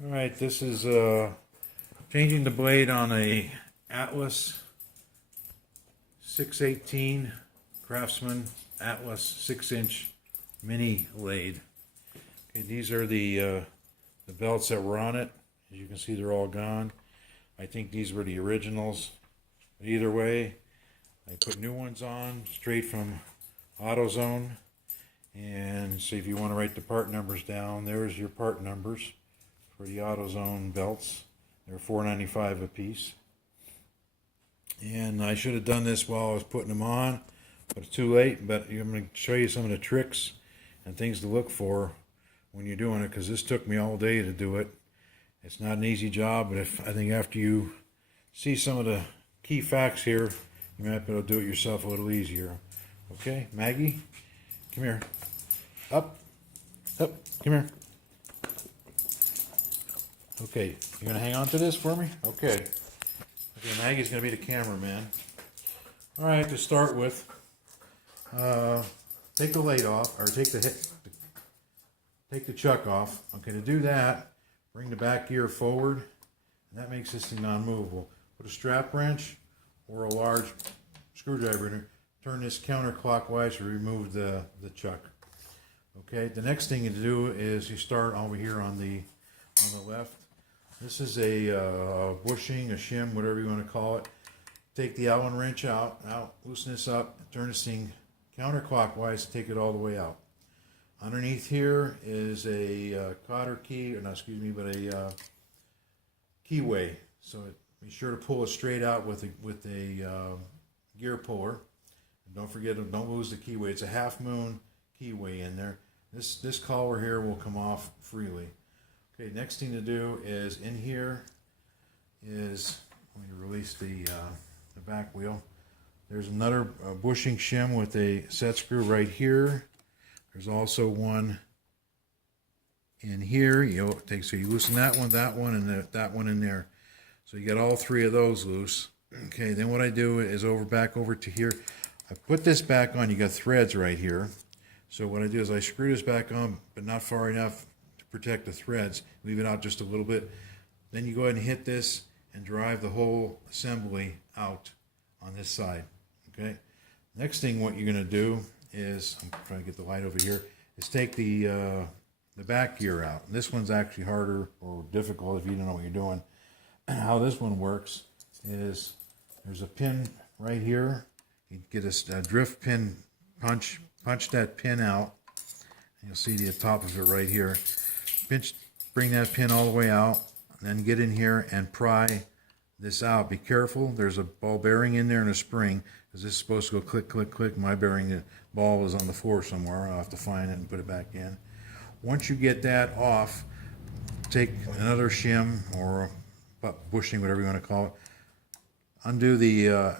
Alright, this is changing the blade on a Atlas 618 Craftsman Atlas 6-inch mini lathe. Okay, these are the belts that were on it. As you can see, they're all gone. I think these were the originals. But either way, I put new ones on straight from AutoZone. And see, if you want to write the part numbers down, there's your part numbers for the AutoZone belts. They're $4.95 a piece. And I should have done this while I was putting them on, but it's too late. But I'm going to show you some of the tricks and things to look for when you're doing it, because this took me all day to do it. It's not an easy job, but I think after you see some of the key facts here, you might be able to do it yourself a little easier. Okay, Maggie, come here. Up, come here. Okay, you gonna hang on to this for me? Okay. Okay, Maggie's gonna be the cameraman. All right, to start with, take the lathe off, or take the chuck off. Okay, to do that, bring the back gear forward, and that makes this thing non-movable. Put a strap wrench or a large screwdriver in it. Turn this counterclockwise to remove the chuck. Okay, the next thing you do is you start over here on the left. This is a bushing, a shim, whatever you want to call it. Take the Allen wrench out, loosen this up, turn this thing counterclockwise, take it all the way out. Underneath here is a cotter key, or not, excuse me, but a keyway. So be sure to pull it straight out with a gear puller. And don't forget, don't lose the keyway. It's a half moon keyway in there. This collar here will come off freely. Okay, next thing to do is in here is, when you release the back wheel, there's another bushing shim with a set screw right here. There's also one in here. So you loosen that one, and that one in there. So you got all three of those loose. Okay, then what I do is back over to here. I put this back on. You got threads right here. So what I do is I screw this back on, but not far enough to protect the threads. Leave it out just a little bit. Then you go ahead and hit this and drive the whole assembly out on this side. Okay. Next thing, what you're going to do is, I'm trying to get the light over here, is take the back gear out. And this one's actually harder or difficult if you don't know what you're doing. How this one works is there's a pin right here. You get a drift pin, punch that pin out. And you'll see the top of it right here. Bring that pin all the way out, and then get in here and pry this out. Be careful. There's a ball bearing in there and a spring, because this is supposed to go click, click, click. My bearing, the ball is on the floor somewhere. I'll have to find it and put it back in. Once you get that off, take another shim or bushing, whatever you want to call it. Undo the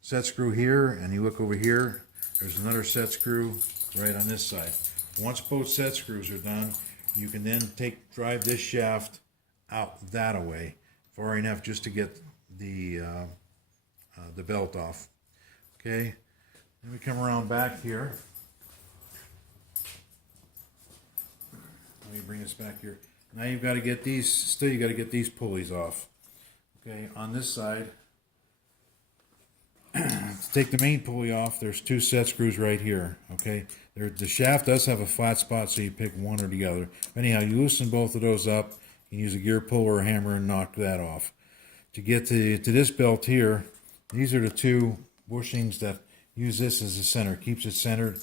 set screw here, and you look over here. There's another set screw right on this side. Once both set screws are done, you can then drive this shaft out that away, far enough just to get the belt off. Okay, then we come around back here. Let me bring this back here. Now you've got to get these. You got to get these pulleys off. Okay, on this side, to take the main pulley off, there's two set screws right here. Okay, the shaft does have a flat spot, so you pick one or the other. Anyhow, you loosen both of those up. You can use a gear puller or a hammer and knock that off. To get to this belt here, these are the two bushings that use this as a center. Keeps it centered.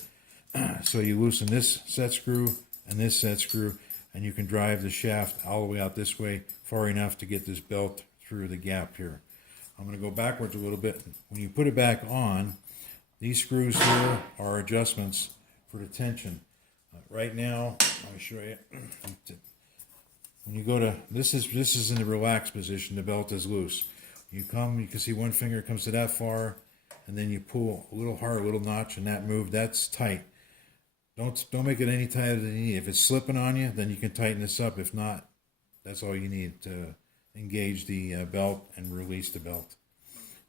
So you loosen this set screw and this set screw, and you can drive the shaft all the way out this way, far enough to get this belt through the gap here. I'm going to go backwards a little bit. When you put it back on, these screws here are adjustments for the tension. Right now, let me show you. When you go to, this is in the relaxed position, the belt is loose. You can see one finger comes to that far, and then you pull a little hard, a little notch, and that move, that's tight. Don't make it any tighter than you need. If it's slipping on you, then you can tighten this up. If not, that's all you need to engage the belt and release the belt.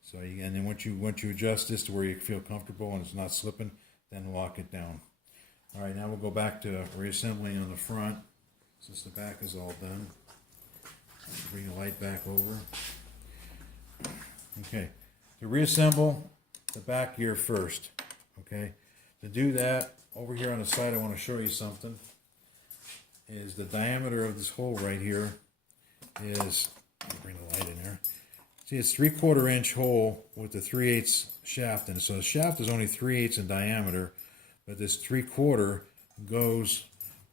So and then once you adjust this to where you feel comfortable and it's not slipping, then lock it down. All right, now we'll go back to reassembling on the front, since the back is all done. Bring the light back over. Okay, to reassemble the back gear first. Okay, to do that, over here on the side I want to show you something. Is the diameter of this hole right here is, I'll bring the light in there. See, it's 3/4 inch hole with the 3/8 shaft in it. So the shaft is only 3/8 in diameter, but this 3/4 goes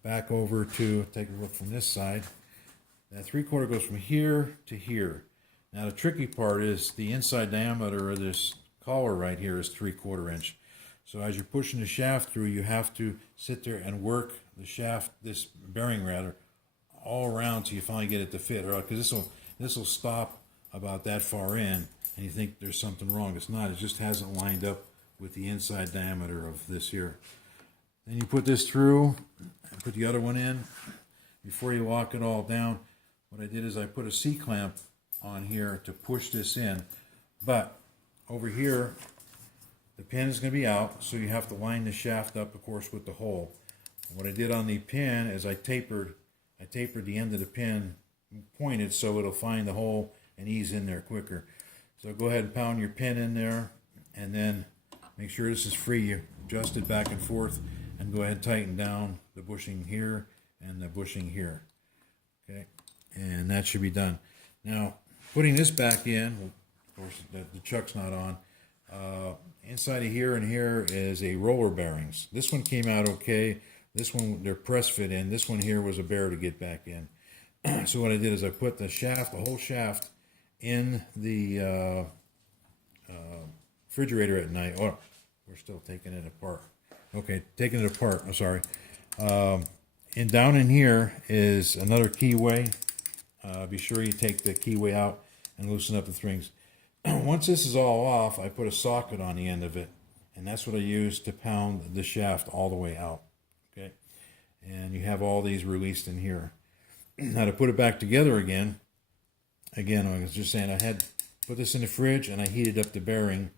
back over to, take a look from this side. That 3/4 goes from here to here. Now the tricky part is the inside diameter of this collar right here is 3/4 inch. So as you're pushing the shaft through, you have to sit there and work the shaft, this bearing rather, all around till you finally get it to fit. Because this will stop about that far in, and you think there's something wrong. It's not. It just hasn't lined up with the inside diameter of this here. Then you put this through, and put the other one in. Before you lock it all down, what I did is I put a C-clamp on here to push this in. But over here, the pin is going to be out, so you have to line the shaft up, of course, with the hole. And what I did on the pin is I tapered the end of the pin pointed so it'll find the hole and ease in there quicker. So go ahead and pound your pin in there, and then make sure this is free. You adjust it back and forth, and go ahead and tighten down the bushing here and the bushing here. Okay, and that should be done. Now, putting this back in, of course, the chuck's not on. Inside of here and here is a roller bearings. This one came out okay. This one, they're press fit in. This one here was a bear to get back in. So what I did is I put the whole shaft, in the refrigerator at night. Oh, we're still taking it apart. Okay, taking it apart. I'm sorry. And down in here is another keyway. Be sure you take the keyway out and loosen up the strings. Once this is all off, I put a socket on the end of it, and that's what I use to pound the shaft all the way out. Okay, and you have all these released in here. Now to put it back together again, I was just saying I had put this in the fridge and I heated up the bearing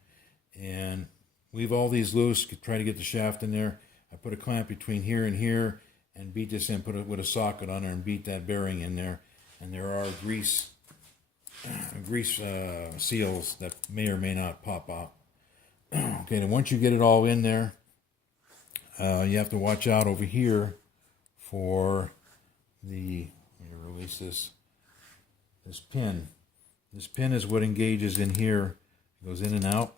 and leave all these loose, try to get the shaft in there. I put a clamp between here and here and beat this in, put it with a socket on there and beat that bearing in there. And there are grease seals that may or may not pop out. Okay, and once you get it all in there, you have to watch out over here for the, let me release this pin. This pin is what engages in here. It goes in and out.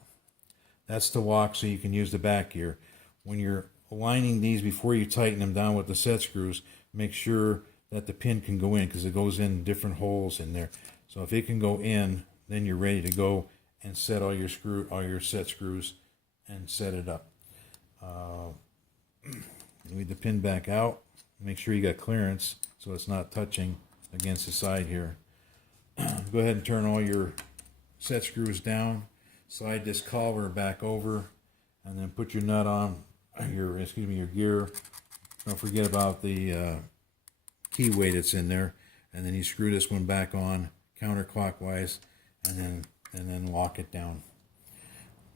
That's to lock so you can use the back gear. When you're aligning these before you tighten them down with the set screws, make sure that the pin can go in because it goes in different holes in there. So if it can go in, then you're ready to go and set all your set screws and set it up. Lead the pin back out. Make sure you got clearance so it's not touching against the side here. Go ahead and turn all your set screws down. Slide this collar back over, and then put your nut on your gear. Don't forget about the keyway that's in there, and then you screw this one back on counterclockwise, and then lock it down.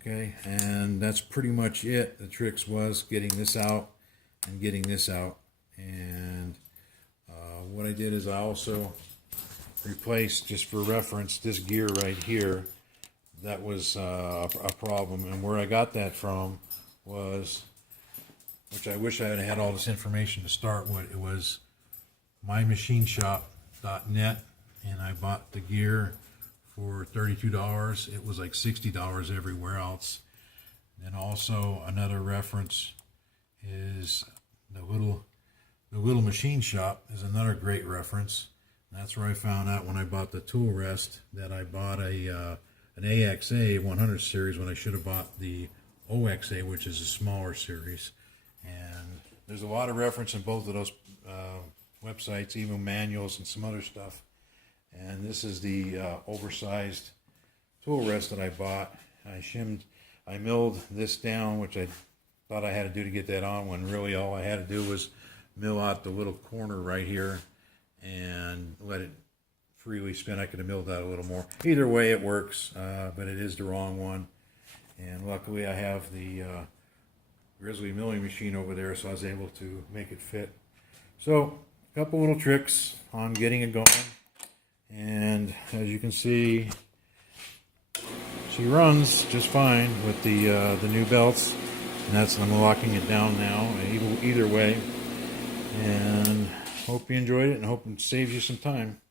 Okay, and that's pretty much it. The tricks was getting this out and getting this out. And what I did is I also replaced, just for reference, this gear right here. That was a problem, and where I got that from was, which I wish I had had all this information to start with, it was myMachineShop.net, and I bought the gear for $32. It was like $60 everywhere else. And also another reference is the little machine shop is another great reference. And that's where I found out when I bought the tool rest that I bought an AXA 100 series when I should have bought the OXA, which is a smaller series. And there's a lot of reference in both of those websites, even manuals and some other stuff. And this is the oversized tool rest that I bought. I milled this down, which I thought I had to do to get that on, when really all I had to do was mill out the little corner right here and let it freely spin. I could have milled that a little more. Either way, it works, but it is the wrong one. And luckily I have the Grizzly milling machine over there, so I was able to make it fit. So, a couple little tricks on getting it going. And as you can see, she runs just fine with the new belts. And I'm locking it down now, either way. And hope you enjoyed it, and hope it saves you some time.